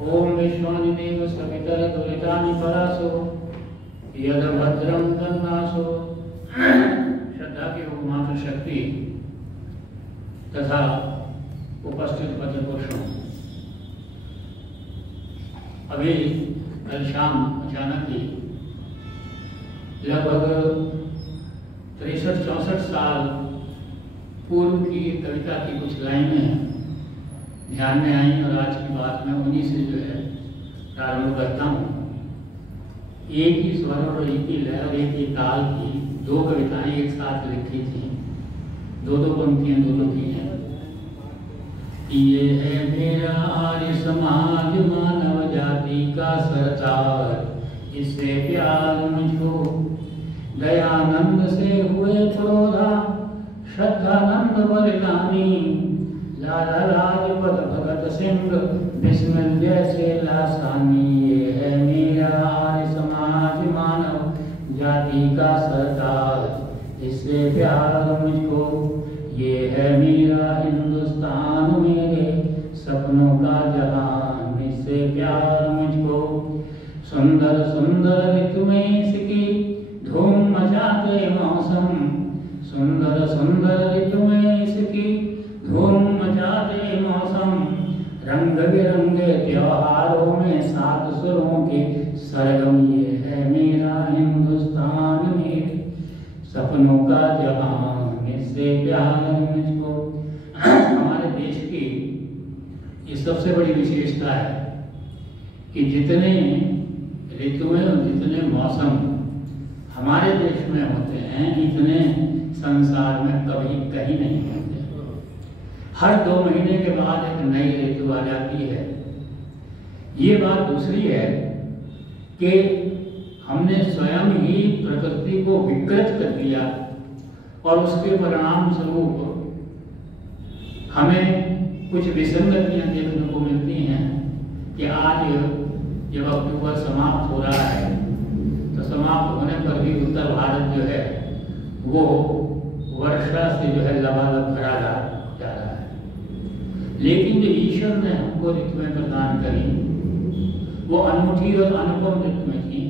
ओम विश्वानिदेव सवितर दुरितानि परासो यद भद्रम तन्नासो। श्रद्धा की उपमात्र शक्ति तथा उपस्थित पति पुरुषों, अभी कल शाम अचानक ही लगभग 63-64 साल पूर्व की कविता की कुछ लाइनें ध्यान में आई और आज की बात में उन्हीं से जो है प्रारंभ करता हूँ। एक ही स्वर और एक ही लय और एक ही ताल की दो कविताएं एक साथ लिखी थी, दो पंक्तियां दोनों की हैं। ये है मेरा आर्य समाज मानव जाति का सरताज, इससे प्यार मुझको दयानंद से हुए क्रोधा, श्रद्धानंद बलिदानी लाला लाजपत भगत सिंह बिस्मिल जैसे लासानी। ये है मेरा आर्य समाज मानव जाति का सरताज, इससे प्यार मुझको। ये है मेरा हिंदुस्तान मेरे सपनों का जहान, इससे प्यार मुझको। सुंदर सुंदर ऋतु में इसकी धूम मचाते मौसम, सुंदर सुंदर ऋतु में इसकी धूम मचाते मौसम। रंग बिरंगे त्योहारों में सात सुरों के सरगम। ये है मेरा हिंदुस्तान मेरे सपनों का जहान, इससे प्यार मुझको। हमारे देश की ये सबसे बड़ी विशेषता है कि जितने ऋतुएं और जितने मौसम हमारे देश में होते हैं, इतने संसार में कभी कहीं नहीं होते। हर 2 महीने के बाद एक नई ऋतु आ जाती है। ये बात दूसरी है कि हमने स्वयं ही प्रकृति को विकृत कर दिया और उसके परिणाम स्वरूप हमें कुछ विसंगतियां देखने को मिलती हैं कि आज जब अक्टूबर समाप्त हो रहा है तो समाप्त होने पर भी उत्तर भारत जो है वो वर्षा से जो है लबालब भरा जा रहा है। लेकिन जो ईश्वर ने हमको ऋतुएं प्रदान करी वो अनूठी और अनुपम ऋतुएं थी,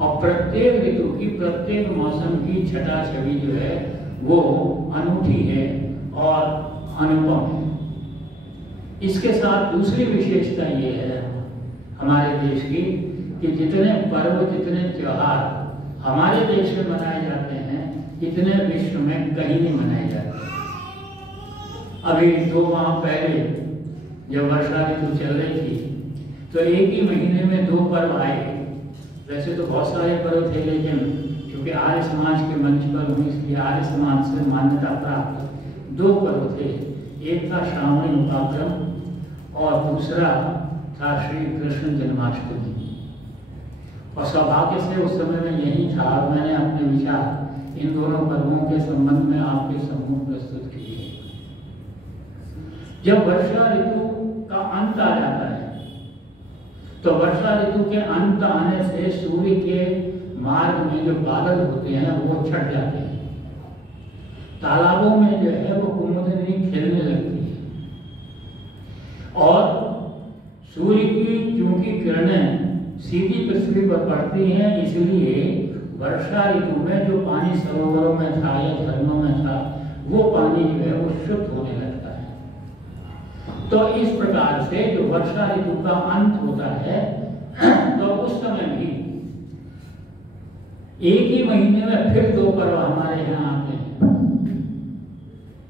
और प्रत्येक ऋतु की प्रत्येक मौसम की छटा छवि जो है वो अनूठी है और अनुपम है। इसके साथ दूसरी विशेषता ये है हमारे देश की कि जितने पर्व जितने त्योहार हमारे देश में मनाए जाते हैं इतने विश्व में कहीं नहीं मनाए जाते। अभी 2 माह पहले जब वर्षा ऋतु चल रही थी तो एक ही महीने में 2 पर्व आए। वैसे तो बहुत सारे पर्व थे, लेकिन क्योंकि आर्य समाज के मंच पर हूँ इसलिए आर्य समाज से मान्यता प्राप्त 2 पर्व थे। एक था श्रावणी उपाक्रम और दूसरा था श्री कृष्ण जन्माष्टमी। और सौभाग्य से उस समय में यही था और मैंने अपने विचार इन दोनों पर्वों के संबंध में आपके सम्मुख प्रस्तुत किए। जब वर्षा ऋतु का अंत आ जाता है तो वर्षा ऋतु के अंत आने से सूर्य के मार्ग में जो बादल होते हैं वो छट जाते हैं। तालाबों में जो है वो कुमुदनी खेलने लगती है और सूर्य की चूंकि किरणें सीधी पृथ्वी पर पड़ती हैं, इसलिए वर्षा ऋतु में जो पानी सरोवरों में था या झरनों में था वो पानी जो है वो शुद्ध होने लगता है। तो इस प्रकार से जो वर्षा ऋतु का अंत होता है तो उस समय भी एक ही महीने में फिर 2 पर्व हमारे यहाँ आते हैं।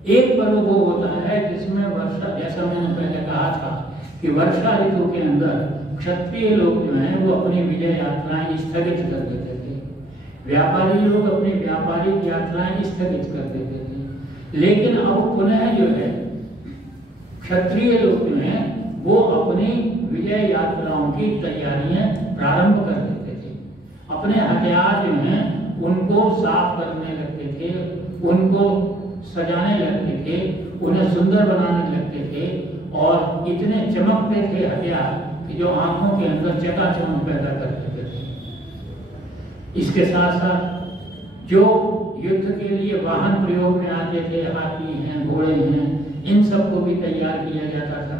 एक पर्व वो होता है जिसमें वर्षा, जैसा मैंने पहले कहा था कि वर्षा ऋतु के अंदर क्षत्रिय लोग जो हैं वो अपनी विजय यात्राएं स्थगित कर देते थे, व्यापारी लोग अपनी व्यापारिक यात्राएं स्थगित कर देते थे। लेकिन अब पुनः जो है क्षत्रिय लोग जो हैं वो अपनी विजय यात्राओं की तैयारियां प्रारंभ कर देते थे। अपने हथियार जो हैं उनको साफ करने लगते थे, उनको सजाने लगते थे, उन्हें सुंदर बनाने लगते थे और इतने चमकते थे हथियार कि जो आंखों के अंदर चकाचौंध पैदा कर देते थे। इसके साथ साथ जो युद्ध के लिए वाहन प्रयोग में आते थे, हाथी हैं, घोड़े हैं, इन सबको भी तैयार किया जाता था।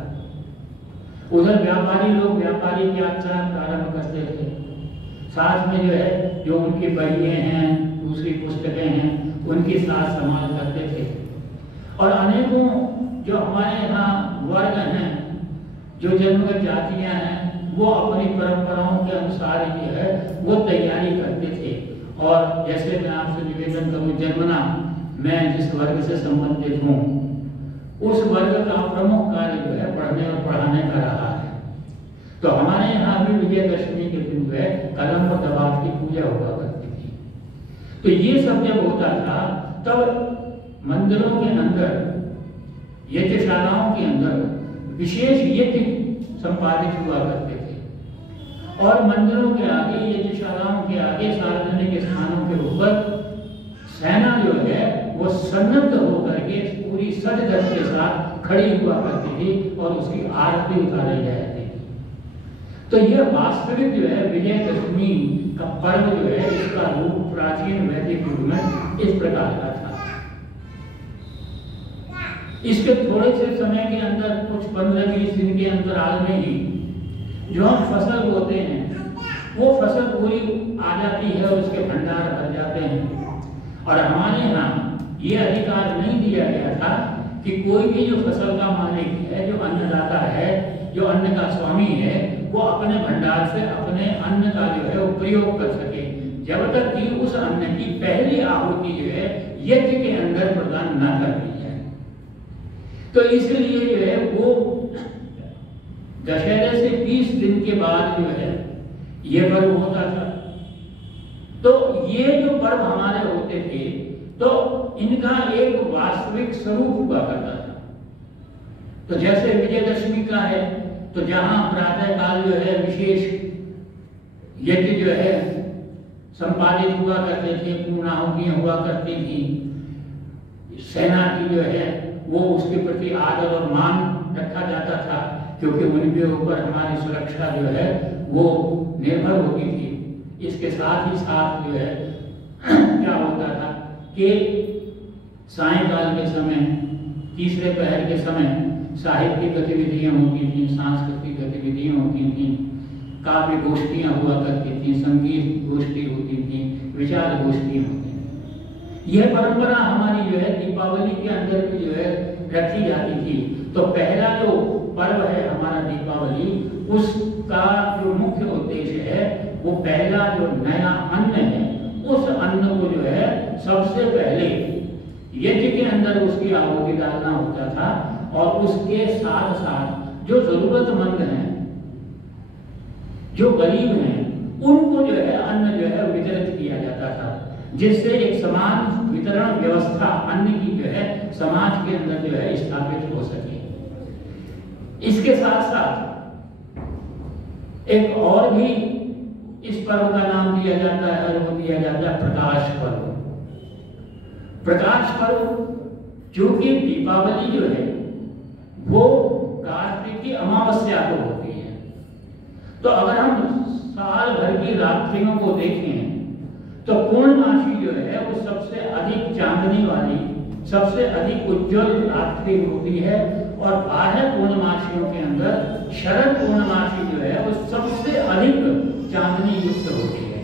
उधर व्यापारी लोग व्यापारी की यात्रा प्रारंभ करते थे, साथ में जो है जो उनकी बहिए हैं, दूसरी पुस्तकें हैं, उनकी साथ संभाल करते थे। और अनेकों जो हमारे यहाँ वर्ग हैं, जो जन्मगत जातियाँ हैं, वो अपनी परंपराओं के अनुसार जो है वो तैयारी करते थे। और जैसे मैं आपसे निवेदन करूँ, जन्मना मैं जिस वर्ग से संबंधित हूँ, उस वर्ग का प्रमुख कार्य जो है पढ़ने और पढ़ाने का रहा है। तो हमारे यहाँ भी विजयदशमी के दिन जो है कलम और दवात की पूजा हुआ करती थी। तो ये सब जब होता था, तब मंदिरों के अंदर, यज्ञशालाओं के अंदर विशेष यज्ञ संपादित हुआ करते थे। और मंदिरों के आगे, यज्ञशालाओं के आगे, सार्वजनिक स्थानों के ऊपर सेना जो है वो सन्नद्ध होकर के पूरी सज धज के साथ खड़ी हुआ करती थी और उसकी आरती उतारी जाती थी। तो यह वास्तविक जो है विजयदशमी का पर्व जो है, इसका रूप प्राचीन वैदिक युग में इस प्रकार का था। इसके थोड़े से समय के अंदर, कुछ 15-20 दिन के अंतराल में ही जो हम फसल बोते हैं, वो फसल पूरी आ जाती है और उसके भंडार भर जाते हैं। और हमारे यहाँ ये अधिकार नहीं दिया गया था कि कोई भी जो फसल का मालिक है, जो अन्नदाता है, जो अन्न का स्वामी है, वो अपने भंडार से अपने अन्न का जो है वो प्रयोग कर सके, जब तक कि उस अन्न की पहली आहुति जो है यज्ञ के अंदर प्रदान न कर दी जाए। तो इसलिए जो है वो दशहरे से 20 दिन के बाद जो है ये पर्व होता था। तो ये जो पर्व हमारे होते थे, तो इनका एक वास्तविक स्वरूप हुआ करता था। तो जैसे विजयदशमी का है, तो जहां प्रातः काल जो है विशेष यज्ञ जो है संपादित हुआ करते थे, पूर्णाहुतियां हुआ करती थी, सेना की जो है वो उसके प्रति आदर और मान रखा जाता था, क्योंकि उनके ऊपर हमारी सुरक्षा जो है वो निर्भर होती थी। इसके साथ ही साथ जो है क्या होता था कि सायंकाल के समय, तीसरे पहर के समय साहित्यिक गतिविधियां होती थी, सांस्कृतिक गतिविधियां होती थी, काव्य गोष्ठियां हुआ करती थी, संगीत गोष्ठी होती थी, विचार गोष्ठी होती थी। यह परंपरा हमारी जो है दीपावली के अंदर भी जो है रखी जाती थी। तो पहला जो पर्व है हमारा दीपावली, उसका जो मुख्य उद्देश्य है वो पहला जो नया अन्न है, उस अन्न को जो है सबसे पहले यज्ञ के अंदर उसकी आहुति डालना होता था। और उसके साथ साथ जो जरूरतमंद हैं, जो गरीब हैं, उनको जो है अन्न जो है वितरित किया जाता था, जिससे एक समान वितरण व्यवस्था अन्न की जो है समाज के अंदर जो है स्थापित हो सके। इसके साथ साथ एक और भी इस पर्व का नाम दिया जाता है, और वो दिया जाता है प्रकाश पर्व। प्रकाश पर्व, क्योंकि दीपावली जो है वो कार्तिक की अमावस्या को होती है। तो अगर हम साल भर की रात्रियों को देखें, तो पूर्णमासी जो है वो सबसे अधिक चांदनी वाली, सबसे अधिक उज्जवल रात्रि होती है। और 12 पूर्णमासियों के अंदर शरद पूर्णमासी जो है वो सबसे अधिक चांदनी युक्त होती है,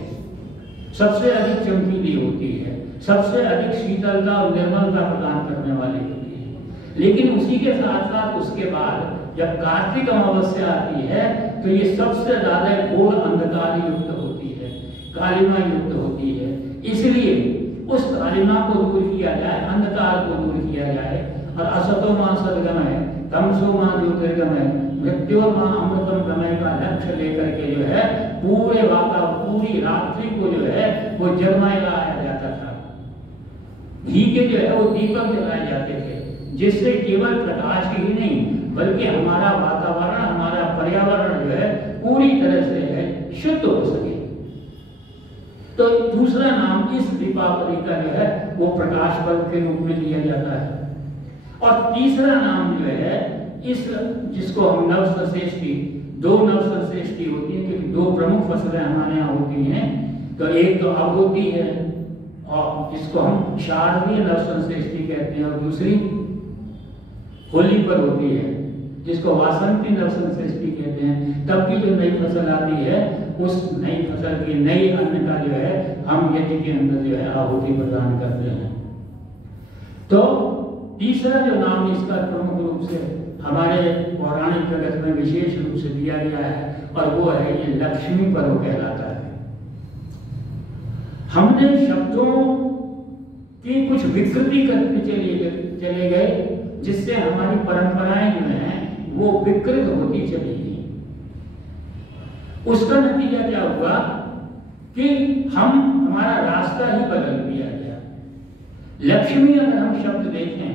सबसे अधिक चमकीली होती है, सबसे अधिक शीतलता और निर्मलता प्रदान करने वाली होती है। लेकिन उसी के साथ साथ उसके बाद जब कार्तिक अमावस्या आती है, तो ये सबसे ज्यादा घोर अंधकार युक्त होती है, कालिमा युक्त होती है। इसलिए उस कालिमा को दूर किया जाए, अंधकार को दूर किया जाए, और असतो मां सद्गमय, तमसो मां ज्योतिर्गमय, मृत्योर्मा अमृतम गमय का लक्ष्य लेकर के जो है पूरे पूरी रात्रि को जो है वो जगमय लाया जाता था। घी के जो है वो दीपक जलाए जाते थे, जिससे केवल प्रकाश ही नहीं बल्कि हमारा वातावरण, हमारा पर्यावरण जो है पूरी तरह से है शुद्ध हो सके। तो दूसरा नाम इस दीपावली का जो है वो प्रकाश पर्व के रूप में लिया जाता है। और तीसरा नाम जो है इस, जिसको हम नवसंश्रेष्ठी, 2 नवसंश्रेष्ठी होती है, क्योंकि 2 प्रमुख फसलें हमारे यहाँ होती हैं। तो एक तो अब होती है और जिसको हम शारदीय नवसंश्रेष्ठी कहते हैं, और दूसरी होली पर होती है। जिसको वासंती नवसंश्रेष्टि कहते हैं, तब की जो नई फसल आती है उस नई फसल की नई अन्न का जो है हम यज्ञ के अंदर जो है आहुति प्रदान करते हैं। तो तीसरा जो नाम इसका प्रमुख रूप से हमारे पौराणिक जगत में विशेष रूप से दिया गया है और वो है ये लक्ष्मी पर्व कहलाता है। हमने शब्दों की कुछ विकृति करते चले गए जिससे हमारी परंपराएं जो हैं वो विकृत होती चली गई। उसका नतीजा क्या हुआ कि हमारा रास्ता ही बदल दिया गया। लक्ष्मी अगर हम शब्द देखें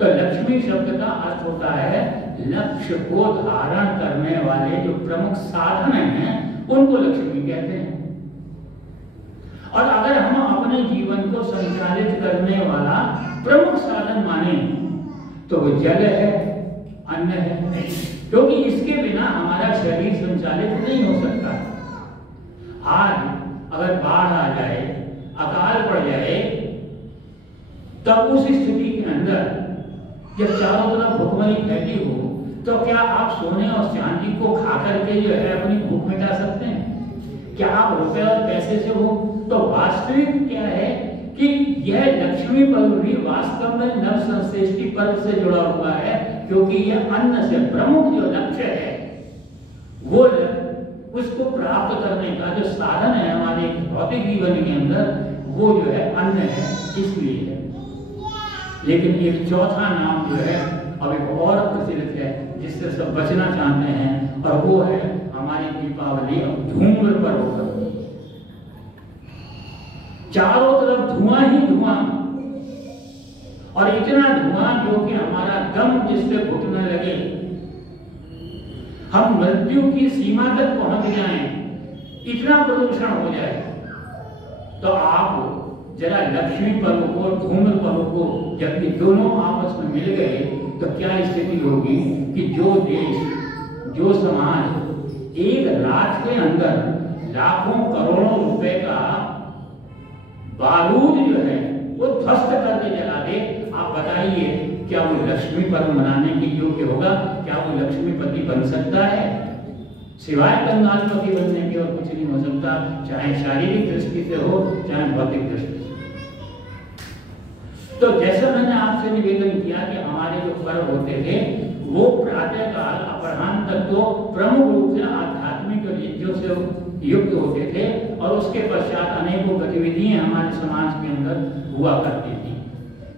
तो लक्ष्मी शब्द का अर्थ होता है लक्ष्य को धारण करने वाले जो प्रमुख साधन हैं उनको लक्ष्मी कहते हैं। और अगर हम अपने जीवन को संचालित करने वाला प्रमुख साधन माने तो वो जल है, अन्न है, क्योंकि इसके बिना हमारा शरीर संचालित नहीं हो सकता। आज अगर बाढ़ आ जाए, अकाल पड़ जाए, तब उस स्थिति के अंदर जब चारों तरफ भूखमरी फैली हो तो क्या आप सोने और चांदी को खा करके जो है अपनी भूख मिटा सकते हैं? क्या आप रुपए और पैसे से हो? तो वास्तविक क्या है कि यह लक्ष्मी पर्व भी वास्तव में नवसंश्रेष्टि पर्व से जुड़ा हुआ है, क्योंकि यह अन्न से प्रमुख जो लक्ष्य है वो उसको प्राप्त करने का जो साधन है हमारे भौतिक जीवन के अंदर वो जो है अन्न है, इसलिए है। लेकिन एक चौथा नाम जो है अब एक और प्रचलित है जिससे सब बचना चाहते हैं और वो है हमारी दीपावली अब धूम्र पर्व पर। चारों तरफ धुआं ही धुआं और इतना धुआं जो कि हमारा दम जिससे घुटने लगे, हम मृत्यु की सीमा तक पहुंच जाएं, इतना प्रदूषण हो जाए। तो आप जरा लक्ष्मी पर्व को धूम्र पर्व को जब ये दोनों आपस में मिल गए तो क्या स्थिति होगी कि जो देश जो समाज एक रात के अंदर लाखों करोड़ों रुपए का बारूद जो है वो ध्वस्त करके जला दे, आप बताइए क्या वो लक्ष्मी पर्व मनाने के योग्य होगा? क्या वो लक्ष्मीपति बन सकता है? सिवाय कंगालपति बनने के और कुछ नहीं हो सकता, चाहे शारीरिक दृष्टि से हो चाहे भौतिक दृष्टि से। तो जैसा मैंने आपसे निवेदन किया कि हमारे जो पर्व होते थे वो प्रातःकाल अपराह्न तक तो प्रमुख रूप से आध्यात्मिक यज्ञों से युक्त होते थे और उसके पश्चात अनेकों गतिविधियां हमारे समाज के अंदर हुआ करती थी।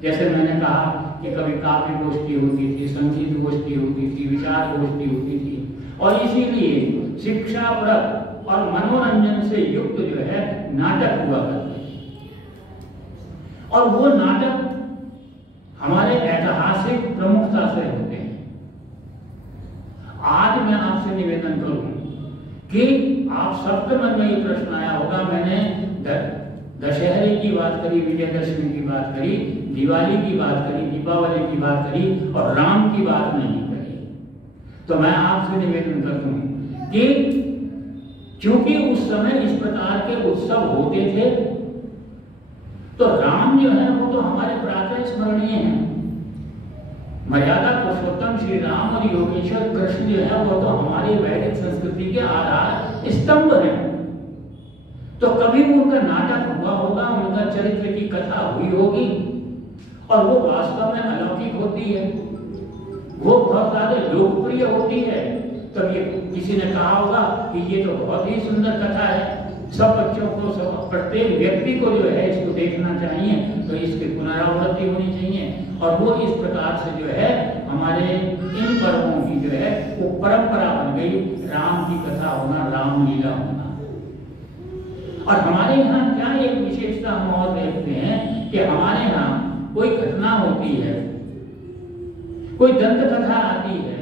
जैसे मैंने कहा कि कभी काव्य गोष्ठी होती थी, संगीत गोष्ठी होती थी, विचार गोष्ठी होती थी और इसीलिए शिक्षाप्रद और मनोरंजन से युक्त जो है नाटक हुआ करते थे। और वो नाटक हमारे ऐतिहासिक प्रमुखता से होते हैं। आज मैं आपसे निवेदन करूं कि आप सबके मन में ये प्रश्न आया होगा, मैंने दशहरे की बात करी, विजयदशमी की बात करी, दिवाली की बात करी, दीपावली की बात करी और राम की बात नहीं करी। तो मैं आपसे निवेदन करता हूं कि क्योंकि उस समय इस प्रकार के उत्सव होते थे तो राम जो है वो तो हमारे प्रातः स्मरणीय हैं। मर्यादा पुरुषोत्तम श्री राम और योगेश्वर कृष्ण जो है वो तो हमारी वैदिक संस्कृति के आधार स्तंभ हैं। तो कभी उनका नाटक हुआ होगा, उनका चरित्र की कथा हुई होगी और वो वास्तव में अलौकिक होती है, वो बहुत ज्यादा लोकप्रिय होती है। तब ये किसी ने कहा होगा कि ये तो बहुत ही सुंदर कथा है, सब बच्चों को, सब प्रत्येक व्यक्ति को जो है इसको देखना चाहिए, तो इसकी पुनरावृत्ति होनी चाहिए। और वो इस प्रकार से जो है हमारे इन पर्वों की जो है वो परंपरा बन गई, राम की कथा होना, रामलीला होना। और हमारे यहाँ क्या एक विशेषता हम और देखते हैं कि हमारे यहाँ कोई घटना होती है, कोई दंत कथा आती है,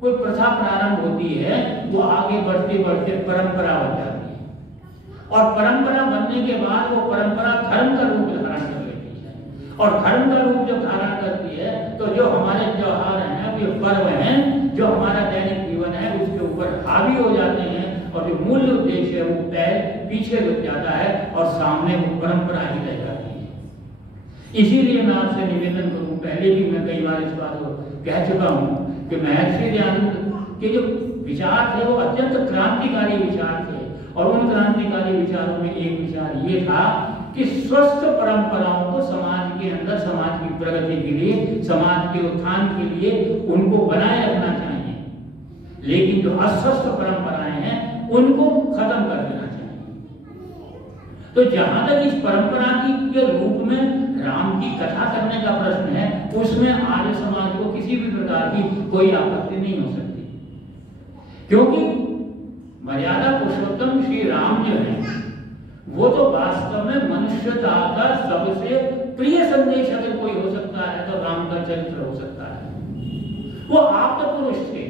कोई प्रथा प्रारंभ होती है, वो आगे बढ़ते बढ़ते परंपरा बन जाती है और परंपरा बनने के बाद वो परंपरा धर्म का रूप धारण कर लेती है और धर्म का रूप जब धारण करती है तो जो हमारे त्योहार हैं, जो पर्व हैं, जो हमारा दैनिक जीवन है उसके ऊपर हावी हो जाते हैं और जो मूल उद्देश्य है वो पीछे रुक जाता है और सामने वो परंपरा ही रह जाती है। इसीलिए मैं आपसे निवेदन करूं, पहले भी मैं कई बार इस बात को कह चुका हूं कि महर्षि दयानंद के जो विचार थे वो अत्यंत क्रांतिकारी विचार थे, और उन क्रांतिकारी विचारों में एक विचार ये था कि स्वस्थ परंपराओं को समाज के अंदर, समाज की प्रगति के लिए, समाज के उत्थान के लिए उनको बनाए रखना चाहिए, लेकिन जो अस्वस्थ परंपराएं हैं उनको खत्म कर देना चाहिए। तो जहां तक इस परंपरा की के रूप में राम की कथा करने का प्रश्न है, उसमें आर्य समाज को किसी भी प्रकार की कोई आपत्ति नहीं हो सकती, क्योंकि मर्यादा पुरुषोत्तम श्री राम जो है वो तो वास्तव में मनुष्यता का सबसे प्रिय संदेश अगर कोई हो सकता है तो राम का चरित्र हो सकता है। वो आप्त पुरुष थे,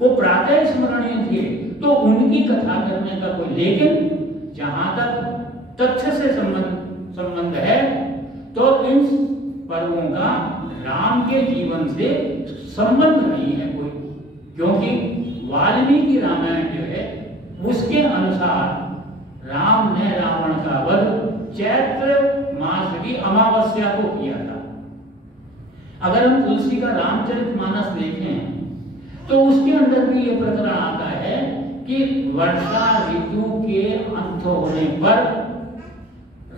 वो प्रातः स्मरणीय थे, तो उनकी कथा करने का कोई, लेकिन जहां तक तथ्य से संबंध है तो इन पर्वों का राम के जीवन से संबंध नहीं है कोई, क्योंकि वाल्मीकि रामायण जो है उसके अनुसार राम ने रावण का वध चैत्र मास की अमावस्या को किया था। अगर हम तुलसी का रामचरितमानस देखें तो उसके अंदर भी ये प्रकरण आता है कि वर्षा ऋतु के अंत होने पर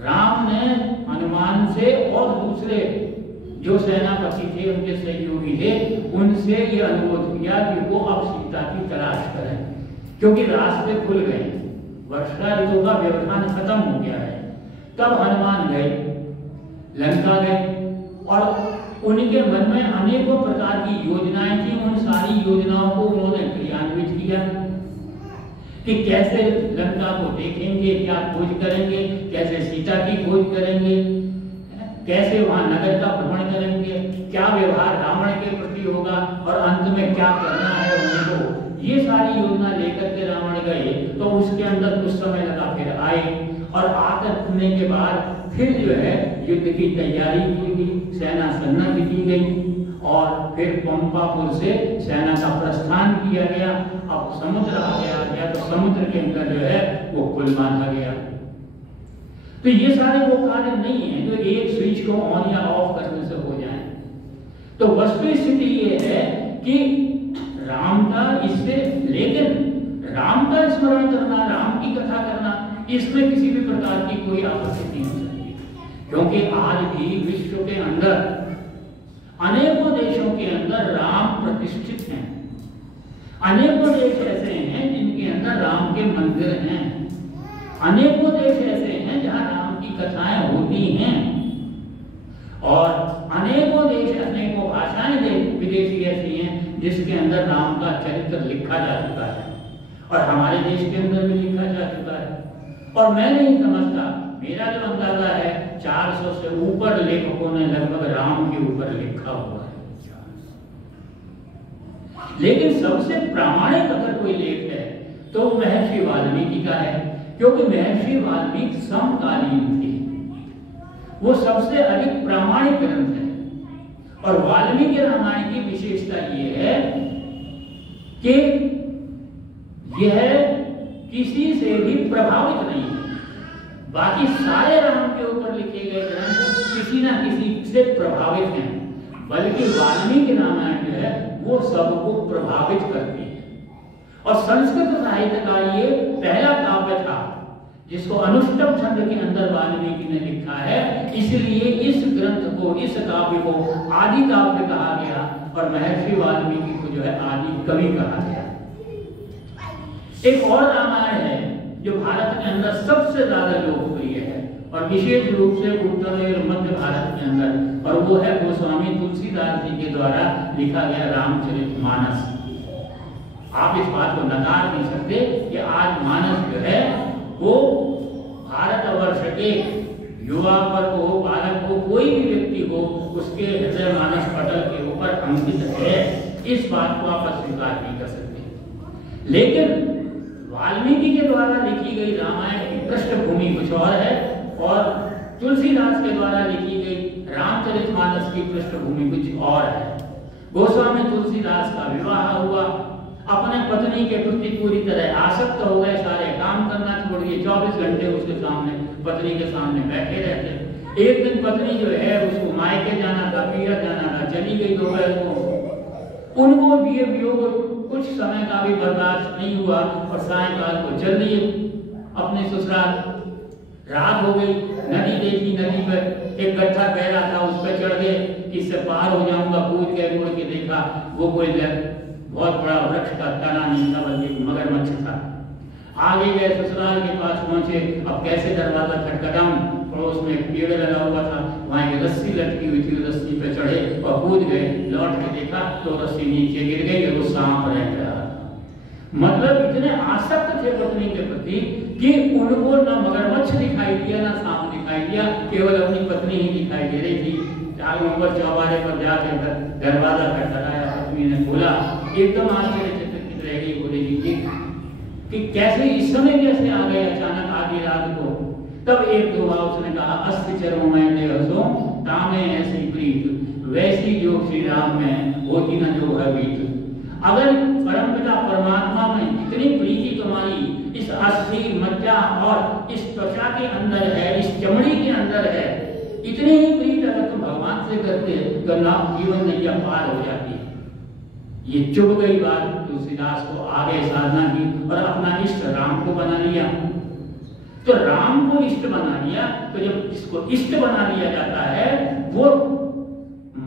राम ने हनुमान से और दूसरे जो सेनापति थे, उनके सहयोगी थे, उनसे ये अनुरोध किया कि वो अब सीता की तलाश करें, क्योंकि रास्ते खुल गए, वर्षा ऋतु का व्यवधान खत्म हो गया है। तब हनुमान गए, लंका गए, और उनके मन में अनेकों प्रकार की योजनाएं थी। उन सारी योजनाओं को उन्होंने क्रियान्वित किया कि कैसे लंका को देखेंगे, क्या खोज करेंगे, कैसे सीता की खोज करेंगे, कैसे वहां नगर का भ्रमण करेंगे, क्या व्यवहार रावण के प्रति होगा, और अंत में क्या करना है उनको। ये सारी योजना लेकर के रावण गए, तो उसके अंदर कुछ समय लगा, फिर आए, और आकर के बाद फिर जो है युद्ध की तैयारी की गई, सेना सन्नद्ध की गई, और फिर पंपापुर से सेना का प्रस्थान किया गया। अब समुद्र आ गया, तो समुद्र के अंदर जो है वो पुल बांधा गया। तो ये सारे वो कार्य नहीं है जो एक स्विच को ऑन या ऑफ करने से हो जाए। तो वस्तु स्थिति ये है कि राम का इससे, लेकिन राम का स्मरण करना, राम की कथा करना, इसमें किसी भी प्रकार की कोई आपत्ति नहीं हो सकती, क्योंकि आज भी विश्व के अंदर अनेकों देशों के अंदर राम प्रतिष्ठित हैं। अनेकों देश ऐसे हैं जिनके अंदर राम के मंदिर हैं। अनेकों देश ऐसे हैं जहां राम की कथाएं होती हैं, और अनेकों देश, अनेकों भाषाएं विदेशी ऐसी हैं जिसके अंदर राम का चरित्र लिखा जा चुका है, और हमारे देश के अंदर भी लिखा जा चुका है। और मैं नहीं समझता, मेरा जो अंदाजा है 400 से ऊपर लेखकों ने लगभग राम के ऊपर लिखा हुआ है। लेकिन सबसे प्रामाणिक अगर कोई लेख है तो महर्षि वाल्मीकि का है, क्योंकि महर्षि वाल्मीकि समकालीन थे, वो सबसे अधिक प्रामाणिक ग्रंथ है। और वाल्मीकि रामायण की विशेषता ये है कि यह किसी से भी प्रभावित नहीं है। बाकी सारे राम के ऊपर लिखे गए ग्रंथ किसी ना किसी से प्रभावित हैं, बल्कि वाल्मीकि रामायण जो है वो सबको प्रभावित करती है। और संस्कृत साहित्य का ये पहला काव्य था जिसको अनुष्टुप छंद के अंदर वाल्मीकि ने लिखा है, इसलिए इस ग्रंथ को, इस काव्य को आदि काव्य कहा गया, और महर्षि वाल्मीकि को जो है आदि कवि कहा गया। एक और रामायण है जो भारत के अंदर सबसे ज्यादा लोकप्रिय है, और विशेष रूप से उत्तर और मध्य भारत के अंदर, और वो है गोस्वामी तुलसीदास जी के द्वारा लिखा गया रामचरितमानस। आप इस बात को नकार नहीं सकते कि आज मानस जो है वो भारतवर्ष के युवा वर्ग हो, बालक हो, कोई भी व्यक्ति हो, उसके हृदय मानस पटल के ऊपर अंकित है। इस बात को आप अस्वीकार नहीं कर सकते। लेकिन वाल्मीकि के द्वारा लिखी गई रामायण की पृष्ठभूमि कुछ और है, और तुलसीदास के द्वारा लिखी गई रामचरितमानस की पृष्ठभूमि कुछ और है। गोस्वामी तुलसीदास का विवाह हुआ, अपने पत्नी के प्रति पूरी तरह आसक्त हो गए, सारे काम करना छोड़ दिए, 24 घंटे उसके सामने, पत्नी के सामने बैठे रहते। एक दिन पत्नी जो है उसको मायके जाना था, पीरा जाना था, चली गई दोपहर को, उनको भी वियोग कुछ समय का भी बर्दाश्त नहीं हुआ और सायंकाल को चल दिए अपने ससुराल। रात हो गई, नदी देखी, नदी पर एक गड्ढा बह रहा था, उस पर चढ़ गए, इससे पार हो जाऊंगा। कूद गए, मुड़ के देखा वो कोई बहुत बड़ा वृक्ष का तना नहीं था, बल्कि मगरमच्छ था। आगे गए, ससुराल के पास पहुंचे। अब कैसे दरवाजा खटखटाऊं? पड़ोस में एक पेड़ लगा हुआ था, वहां एक रस्सी लटकी हुई थी, रस्सी पे चढ़े और कूद गए। लौट के देखा तो रस्सी नीचे गिर गई और वो सांप रह गया। मतलब इतने आसक्त थे पत्नी के प्रति कि उनको ना मगरमच्छ दिखाई दिया, ना सांप दिखाई दिया, केवल अपनी पत्नी ही दिखाई दे रही थी। ऊपर चौबारे पर जाकर दरवाजा खटखटाया, पत्नी ने खोला, एकदम आश्चर्यचकित रह गई। बोले जी कि कैसे इस समय कैसे आ गए अचानक आधी रात को? तब एक दो बार उसने कहा, अस्ति चरो में देहसो तामे ऐसी प्रीत, वैसी जो श्री राम में होती न जो है बीत। अगर परमपिता परमात्मा में इतनी प्रीति तुम्हारी इस अस्थि मज्जा और इस त्वचा के अंदर है, इस चमड़ी के अंदर है, इतनी ही प्रीत अगर तुम भगवान से करते तो ना जीवन नैया पार हो जाती। ये चुभ गई बात तुलसीदास को, आगे साधना की और अपना इष्ट राम को बना लिया। तो राम को इष्ट बना लिया, तो जब इसको इष्ट बना लिया जाता है वो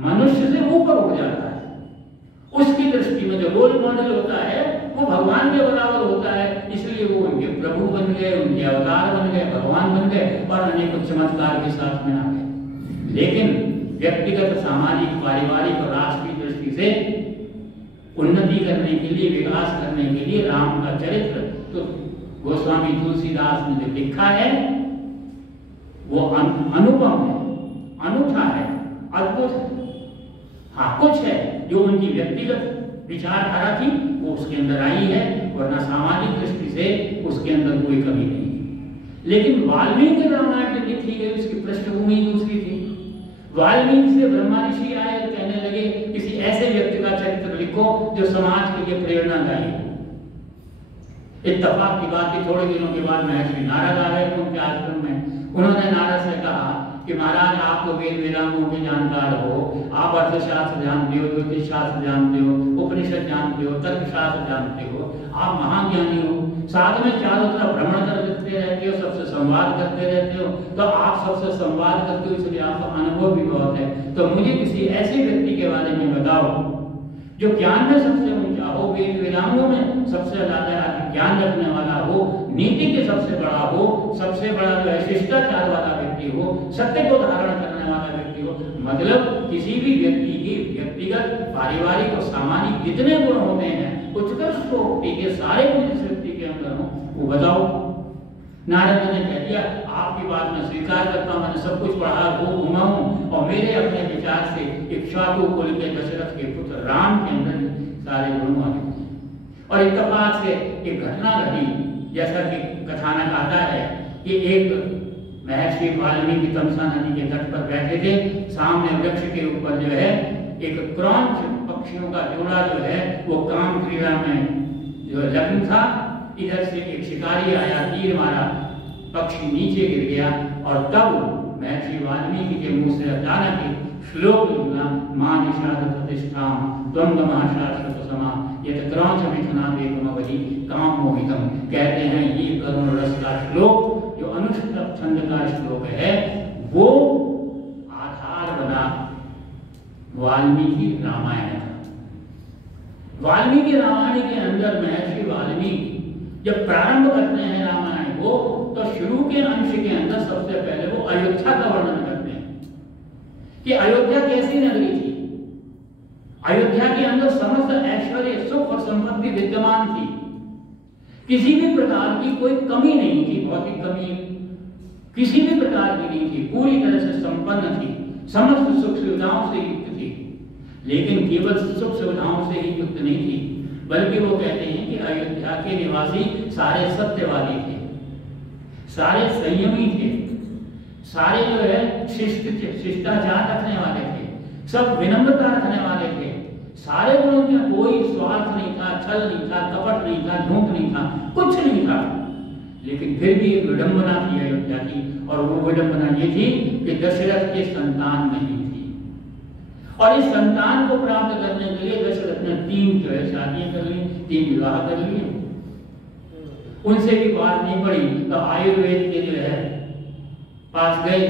मनुष्य से ऊपर हो जाता है। उसकी दृष्टि में जो रोल मॉडल होता है वो भगवान के बराबर होता है, इसलिए वो उनके प्रभु बन गए, उनके अवतार बन गए, भगवान बन गए और अनेकों चमत्कार के साथ में आ गए। लेकिन व्यक्तिगत, सामाजिक, पारिवारिक और राष्ट्रीय दृष्टि से उन्नति करने के लिए, विकास करने के लिए राम का चरित्र तो गोस्वामी तुलसीदास ने जो लिखा है वो अनुपम है, अनूठा है, अद्भुत है। हाँ, कुछ है जो उनकी व्यक्तिगत विचारधारा थी वो उसके अंदर आई है, वरना सामाजिक दृष्टि से उसके अंदर कोई कमी नहीं है। लेकिन वाल्मीकि रामायण में लिखी गई उसकी पृष्ठभूमि दूसरी थी। वाल्मीकि से ब्रह्मा ऋषि आए और कहने लगे किसी ऐसे व्यक्ति का चरित्र लिखो जो समाज के लिए प्रेरणादायी हो। इत्तेफाक की बात थी, थोड़े दिनों के बाद महर्षि नारद आ गए उनके आश्रम में। उन्होंने नारद से कहा कि महाराज आप तो वेद वेदांगों के जानकार हो, आप अर्थशास्त्र जानते हो, ज्योतिष शास्त्र जानते हो, उपनिषद जानते हो, तर्कशास्त्र जानते हो, आप महाज्ञानी हो, साथ में चारों तरफ भ्रमण करते रहते हो, सबसे संवाद करते रहते हो, तो आप सबसे संवाद करते हो, इसलिए आपका अनुभव भी बहुत है। तो मुझे किसी ऐसे व्यक्ति के बारे में बताओ जो ज्ञान में सबसे ऊंचा हो, वेद वेदांगों में सबसे ज्यादा ज्ञान रखने वाला हो, नीति के सबसे बड़ा हो, सबसे बड़ा जो है शिष्टाचार वाला व्यक्ति हो, सत्य को धारण करने वाला व्यक्ति हो। मतलब किसी भी व्यक्ति की व्यक्तिगत, पारिवारिक और सामाजिक जितने गुण होते हैं, उत्कृष्ट कोटि के सारे गुण जिस व्यक्ति के अंदर हो वो बताओ। नारद ने कह दिया आपकी बात मैं स्वीकार करता हूं, मैंने सब कुछ पढ़ा, वो घुमा हूं और मेरे अपने विचार से इक्ष्वाकु कुल के दशरथ के पुत्र राम के अंदर सारे गुण आ गए। और इत्तेफाक से एक घटना घटी, जैसा कि कथानक आता है कि एक महर्षि वाल्मीकि तमसा नदी के तट पर बैठे थे, सामने वृक्ष के ऊपर जो है एक क्रौंच पक्षियों का जोड़ा जो है वो काम क्रीड़ा में जो लग्न था। इधर से एक शिकारी आया, तीर मारा, पक्षी नीचे गिर गया और तब महर्षि वाल्मीकि के मुंह से अचानक एक श्लोक निकला, मां निषाद प्रतिष्ठाम द्वंद्वमाशाश्वत समा यत् क्रौंच मिथुनादेकमवधि काम मोहितम। कहते हैं ये करुण रस का श्लोक जो अनुष्टुप छंद का श्लोक है वो आधार बना वाल्मीकि रामायण का। वाल्मीकि रामायण के अंदर महर्षि वाल्मीकि जब प्रारंभ करते हैं रामायण को तो शुरू के अंश के अंदर सबसे पहले वो अयोध्या का वर्णन करते हैं कि अयोध्या कैसी नगरी थी। अयोध्या के अंदर समस्त ऐश्वर्य, सुख और संपत्ति विद्यमान थी, किसी भी प्रकार की कोई कमी नहीं थी, भौतिक कमी किसी भी प्रकार की नहीं थी, पूरी तरह से संपन्न थी, समस्त सुख सुविधाओं से युक्त थी। लेकिन केवल सुख सुविधाओं से ही युक्त नहीं थी, बल्कि वो कहते हैं कि अयोध्या के निवासी सारे सत्यवादी थे, सारे संयमी थे, सारे जो है शिष्टाचार रखने वाले थे, सब विनम्रता रखने वाले थे, सारे गुणों में कोई स्वार्थ नहीं था, छल नहीं था, कपट नहीं था, झूठ नहीं था, कुछ नहीं था। लेकिन फिर भी एक विडंबना थी अयोध्या की, और वो विडंबना ये थी कि दशरथ के संतान नहीं थी। और इस संतान को प्राप्त करने के लिए दशरथ ने 3 जो है शादियां कर ली, 3 विवाह कर लिए। उनसे भी बात नहीं पड़ी तो आयुर्वेद के जो है पास गए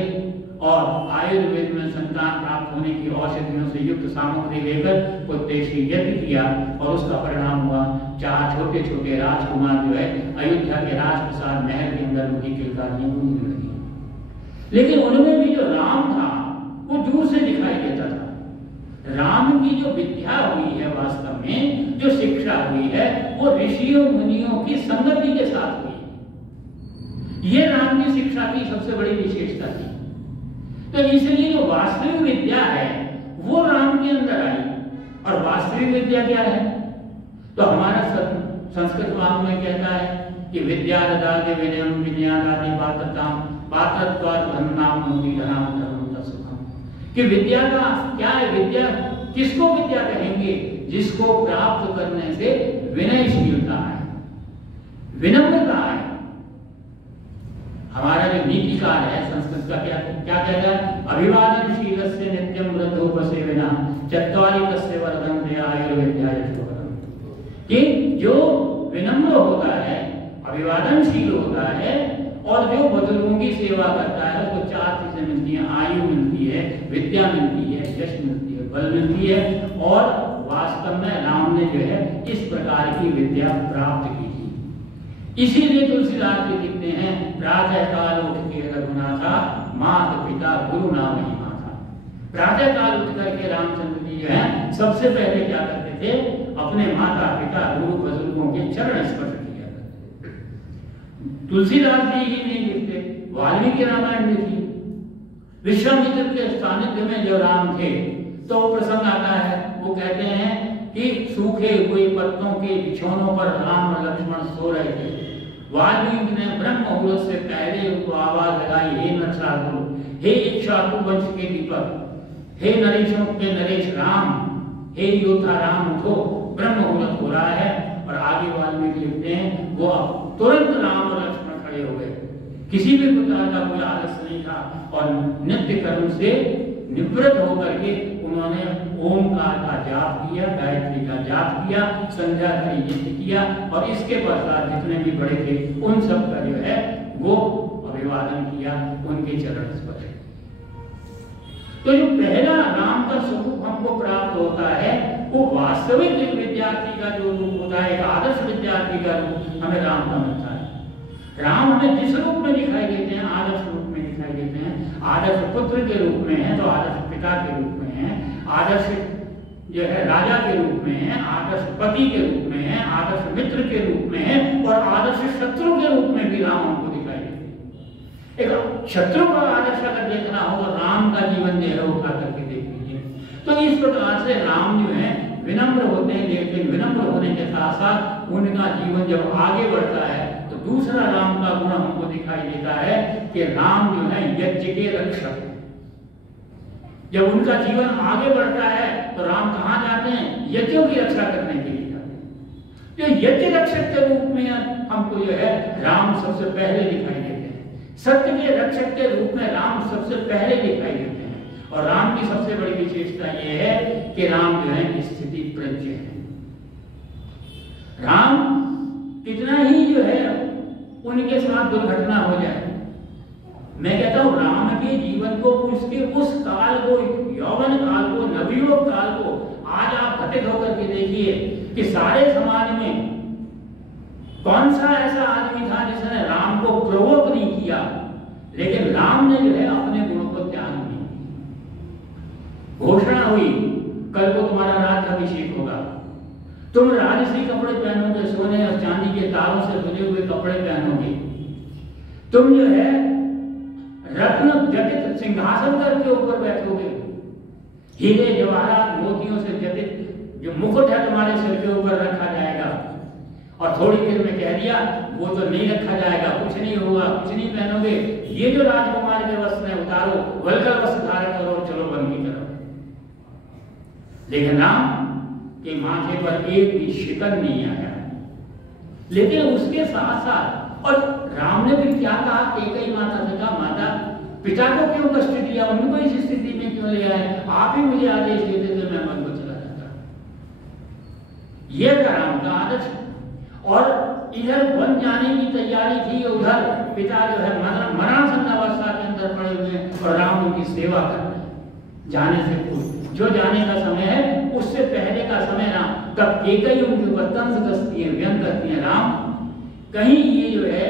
और आयुर्वेद में संतान प्राप्त होने की औषधियों से युक्त सामग्री लेकर पुत्रदेशी यज्ञ किया और उसका परिणाम हुआ 4 छोटे छोटे राजकुमार जो है अयोध्या के राजप्रसाद महल के अंदर उनकी किलकारियां गूंजने लगी। लेकिन उनमें भी जो राम था वो दूर से दिखाई देता था। राम की जो विद्या हुई है, वास्तव में जो शिक्षा हुई है, वो ऋषियों मुनियों की संगति के साथ हुई। ये राम की शिक्षा की सबसे बड़ी विशेषता थी। तो इसलिए जो वास्तविक विद्या है वो राम के अंदर आई। और वास्तविक विद्या क्या है? तो हमारा संस्कृत वांग में कहता है कि विद्या ददाति विनयम विनयादाति पात्रताम पात्रत्वात् धन्नाम धर्म सुखम। कि विद्या का क्या है? विद्या किसको विद्या कहेंगे? जिसको प्राप्त करने से विनयशीलता है, विनम्रता है। हमारा जो नीतिकार है संस्कृत का क्या कहता है? अभिवादनशीलस्य नित्यं वृद्धोपसेविना चत्वारि तस्य वर्धन्ते आयुर्विद्याय शोभनम। कि जो विनम्र होता है, अभिवादनशील होता है और जो बुजुर्गों की सेवा करता है उसको 4 चीजें मिलती हैं। आयु मिलती है, विद्या मिलती है, यश मिलती है, बल मिलती है। और वास्तव में राम ने जो है इस प्रकार की विद्या प्राप्त की थी। इसीलिए तुलसीदास जी लिखते हैं प्रातः काल उठ के रघुनाथा माता पिता गुरु नाम ही माता। प्रातः काल उठ करके रामचंद्र जी जो है सबसे पहले क्या करते थे? अपने माता पिता गुरु बुजुर्गों के चरण स्पर्श किया करते थे। तुलसीदास जी ही नहीं लिखते, वाल्मीकि रामायण लिखी। विश्वामित्र के सानिध्य में जो राम थे तो प्रसंग आता है, वो कहते हैं कि सूखे हुए पत्तों के बिछौनों पर राम और लक्ष्मण सो रहे थे। वाल्मीकि ने ब्रह्म मुहूर्त से पहले उनको आवाज लगाई, हे नरसाधु, हे इक्ष्वाकु वंश के दीपक, हे नरेशों के नरेश राम, हे योद्धा राम उठो, ब्रह्म मुहूर्त हो रहा है। और आगे वाल्मीकि लिखते हैं वो तुरंत राम और लक्ष्मण खड़े हो गए। किसी भी प्रकार का कोई आलस्य नहीं था और नित्य कर्म से निवृत्त होकर के उन्होंने ओमकार का जाप किया, गायत्री का जाप किया, संध्या का यज्ञ किया और इसके पश्चात जितने भी बड़े थे उन सब का जो है वो अभिवादन किया, उनके चरण स्पर्श। तो जो पहला राम का स्वरूप हमको प्राप्त होता है वो वास्तविक विद्यार्थी का जो रूप होता है, एक आदर्श विद्यार्थी का रूप हमें राम का मिलता है। राम हमें जिस रूप में दिखाई देते हैं, आदर्श रूप में दिखाई देते हैं। आदर्श पुत्र के रूप में है तो आदर्श पिता के रूप में है, आदर्श जो है राजा के रूप में है, आदर्श पति के रूप में है, आदर्श मित्र के रूप में है और आदर्श शत्रु के रूप में भी राम हमको दिखाई देते हैं। एक शत्रु का आदर्श अगर देखना हो तो राम का जीवन जो है वो उठा करके देख लीजिए। तो इस प्रकार से राम जो है विनम्र होते हैं, लेकिन विनम्र होने के साथ साथ उनका जीवन जब आगे बढ़ता है तो दूसरा राम का गुण हमको दिखाई देता है कि राम जो है यज्ञ के रक्षक। जब उनका जीवन आगे बढ़ता है तो राम कहाँ जाते हैं? यज्ञों की रक्षा करने के लिए जाते हैं। जो यज्ञ रक्षक के रूप में हमको जो है राम सबसे पहले दिखाई देते हैं। सत्य के रक्षक के रूप में राम सबसे पहले दिखाई देते हैं। और राम की सबसे बड़ी विशेषता यह है कि राम जो है स्थिति प्रज्ञ है। राम कितना ही जो है उनके साथ दुर्घटना हो जाए, मैं कहता हूं राम के जीवन को, उसके उस काल को, यौवन काल को, नवयुवक काल को आज आप घटित होकर के देखिए कि सारे समाज में कौन सा ऐसा आदमी था जिसने राम को प्रोवोक नहीं किया, लेकिन राम ने जो है अपने गुणों को त्याग नहीं किया। घोषणा हुई कल को तुम्हारा राज्याभिषेक होगा, तुम राजसी कपड़े पहनोगे, सोने और चांदी के तारों से बने हुए कपड़े पहनोगे, तुम जो है रत्न जटित सिंहासन के ऊपर बैठोगे, हीरे जवाहरात मोतियों से जटित जो मुकुट है तुम्हारे सिर के ऊपर रखा जाएगा। और थोड़ी देर में कह दिया वो तो नहीं रखा जाएगा, कुछ नहीं होगा, कुछ नहीं पहनोगे, ये जो राजकुमार के वस्त्र है उतारो, वल्कल वस्त्र धारण करो, चलो वन की तरफ। लेकिन राम के माथे पर एक भी शिकन नहीं आया। लेकिन उसके साथ साथ और राम ने भी क्या कहा, कैकेयी माता से कहा, माता पिता को क्यों कष्ट दिया, उनको इस स्थिति में क्यों ले आए, आप ही मुझे आदेश देते ये राम का आदर्श। और इधर वन जाने की तैयारी थी, उधर पिता जो है मरणासन्न अवस्था के अंदर पड़े हुए और राम उनकी सेवा कर रहे हैं। जाने से पूर्व जो जाने का समय है उससे पहले का समय राम, तब केकई उनके ऊपर तंज कसती है, व्यंग करती है, राम कहीं ये जो है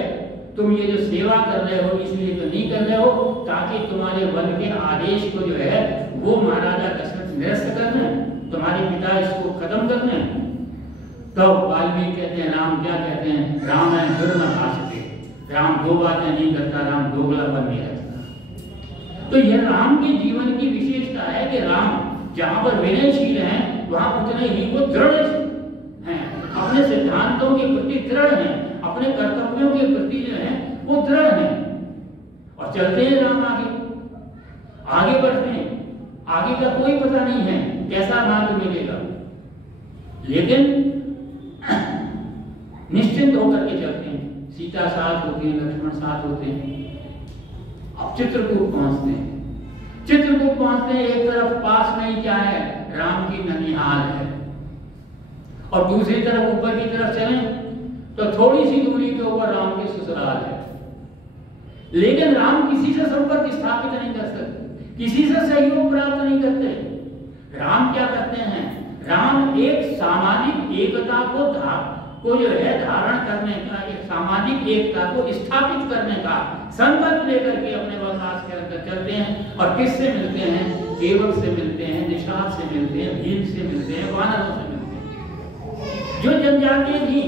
तुम ये जो सेवा कर रहे हो इसलिए तो नहीं कर रहे हो ताकि तुम्हारे वन के आदेश को जो है वो महाराजा दशरथ निरस्त करने, तुम्हारे पिता इसको खत्म करने। तो वाल्मीकि कहते हैं, राम क्या कहते हैं, राम है दुर्न भाषते, राम दो बातें नहीं करता, राम दोगलापन नहीं रखता। तो यह राम के जीवन की विशेषता है कि राम जहां पर विनयशील हैं वहां उतने ही वो दृढ़ हैं, अपने सिद्धांतों के प्रति दृढ़ हैं, अपने कर्तव्यों के प्रति जो है वो दृढ़ हैं और चलते हैं राम आगे बढ़ते हैं। आगे का कोई पता नहीं है कैसा मार्ग मिलेगा, लेकिन निश्चिंत होकर के चलते हैं। सीता साथ होती है, लक्ष्मण साथ होते हैं। अब चित्रकूट पहुंचते हैं। चित्रकूट पहुंचते हैं, एक तरफ पास में ही क्या है, राम की ननिहाल है और दूसरी तरफ ऊपर की तरफ चलें तो थोड़ी सी दूरी के ऊपर राम के ससुराल है। लेकिन राम किसी से संपर्क स्थापित नहीं कर सकते, किसी से सहयोग प्राप्त नहीं करते। राम क्या करते हैं, राम एक सामाजिक एकता को जो है धारण करने का, एक सामाजिक एकता को स्थापित करने का संकल्प लेकर के अपने वनवास के अंदर चलते हैं। और किससे मिलते हैं, देवक से मिलते हैं, निषाद से मिलते हैं, भील से मिलते हैं, वानरों से मिलते हैं। जो जनजातियां थी,